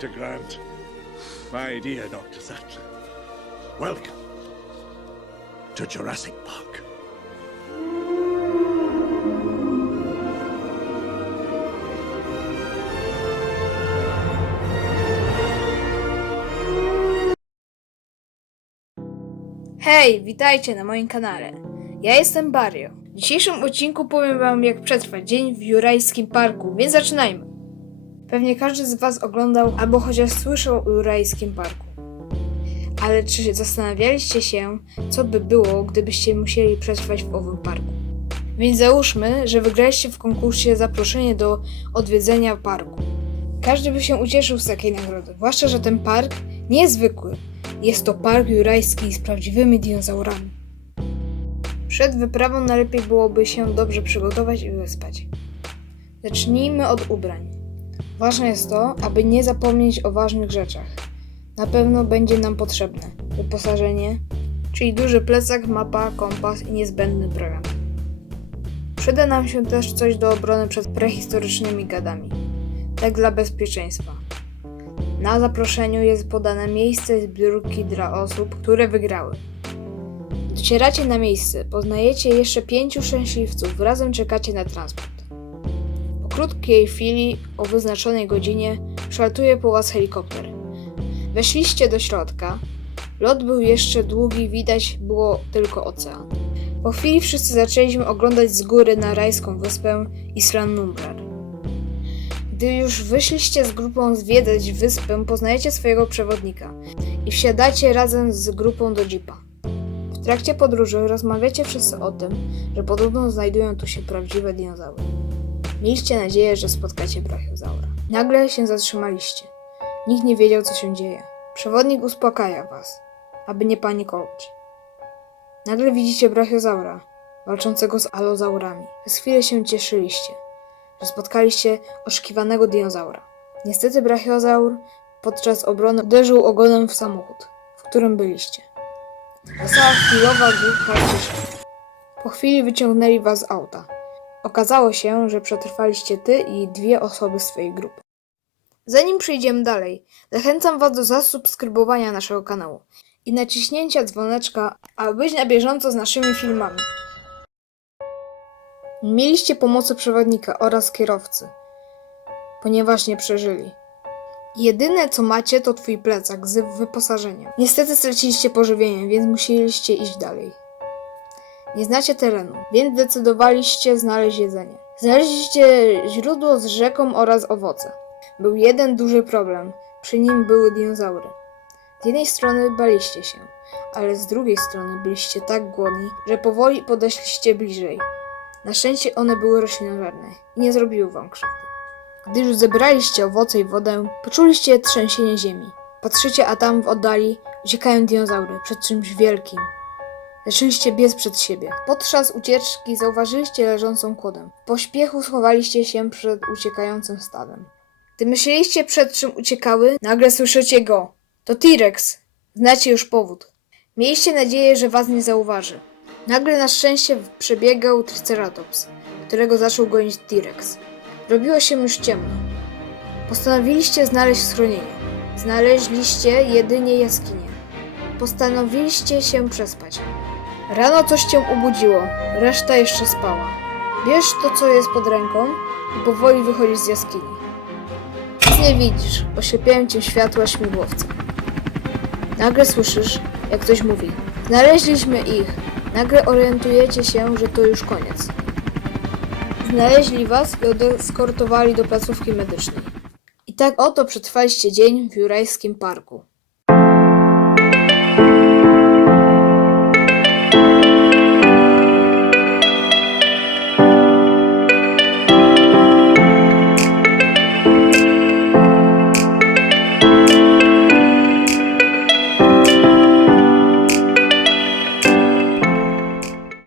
Dr. Grant. My dear Dr. Sattler. Welcome to Jurassic Park. Hej, witajcie na moim kanale. Ja jestem Barrio. W dzisiejszym odcinku powiem wam, jak przetrwać dzień w Jurajskim Parku, więc zaczynajmy. Pewnie każdy z was oglądał albo chociaż słyszał o Jurajskim Parku. Ale czy zastanawialiście się, co by było, gdybyście musieli przetrwać w owym parku? Więc załóżmy, że wygraliście w konkursie zaproszenie do odwiedzenia parku. Każdy by się ucieszył z takiej nagrody, zwłaszcza, że ten park nie jest zwykły. Jest to park jurajski z prawdziwymi dinozaurami. Przed wyprawą najlepiej byłoby się dobrze przygotować i wyspać. Zacznijmy od ubrań. Ważne jest to, aby nie zapomnieć o ważnych rzeczach. Na pewno będzie nam potrzebne wyposażenie, czyli duży plecak, mapa, kompas i niezbędny program. Przyda nam się też coś do obrony przed prehistorycznymi gadami, tak dla bezpieczeństwa. Na zaproszeniu jest podane miejsce zbiórki dla osób, które wygrały. Docieracie na miejsce, poznajecie jeszcze 5 szczęśliwców, razem czekacie na transport. Po krótkiej chwili, o wyznaczonej godzinie, przelatuje po was helikopter. Weszliście do środka. Lot był jeszcze długi, widać było tylko ocean. Po chwili wszyscy zaczęliśmy oglądać z góry na rajską wyspę Isla Nublar. Gdy już wyszliście z grupą zwiedzać wyspę, poznajecie swojego przewodnika i wsiadacie razem z grupą do jeepa. W trakcie podróży rozmawiacie wszyscy o tym, że podobno znajdują tu się prawdziwe dinozaury. Mieliście nadzieję, że spotkacie brachiozaura. Nagle się zatrzymaliście. Nikt nie wiedział, co się dzieje. Przewodnik uspokaja was, aby nie panikować. Nagle widzicie brachiozaura, walczącego z alozaurami. Przez chwilę się cieszyliście, że spotkaliście oszukiwanego dinozaura. Niestety brachiozaur podczas obrony uderzył ogonem w samochód, w którym byliście. Nastała chwilowa głucha cisza. Po chwili wyciągnęli was z auta. Okazało się, że przetrwaliście ty i 2 osoby z twojej grupy. Zanim przejdziemy dalej, zachęcam was do zasubskrybowania naszego kanału i naciśnięcia dzwoneczka, aby być na bieżąco z naszymi filmami. Mieliście pomocy przewodnika oraz kierowcy, ponieważ nie przeżyli. Jedyne co macie to twój plecak z wyposażeniem. Niestety straciliście pożywienie, więc musieliście iść dalej. Nie znacie terenu, więc zdecydowaliście znaleźć jedzenie. Znaleźliście źródło z rzeką oraz owoce. Był jeden duży problem, przy nim były dinozaury. Z jednej strony baliście się, ale z drugiej strony byliście tak głodni, że powoli podeszliście bliżej. Na szczęście one były roślinożerne i nie zrobiły wam krzywdy. Gdy już zebraliście owoce i wodę, poczuliście trzęsienie ziemi. Patrzycie, a tam w oddali uciekają dinozaury przed czymś wielkim. Zaczęliście biec przed siebie. Podczas ucieczki zauważyliście leżącą kłodę. W pośpiechu schowaliście się przed uciekającym stadem. Gdy myśleliście, przed czym uciekały, nagle słyszycie go. To T-Rex. Znacie już powód. Mieliście nadzieję, że was nie zauważy. Nagle na szczęście przebiegał Triceratops, którego zaczął gonić T-Rex. Robiło się już ciemno. Postanowiliście znaleźć schronienie. Znaleźliście jedynie jaskinię. Postanowiliście się przespać. Rano coś cię obudziło, reszta jeszcze spała. Bierz to, co jest pod ręką i powoli wychodzisz z jaskini. Nic nie widzisz, oślepiają cię światła śmigłowca. Nagle słyszysz, jak ktoś mówi: znaleźliśmy ich. Nagle orientujecie się, że to już koniec. Znaleźli was i odeskortowali do placówki medycznej. I tak oto przetrwaliście dzień w Jurajskim Parku.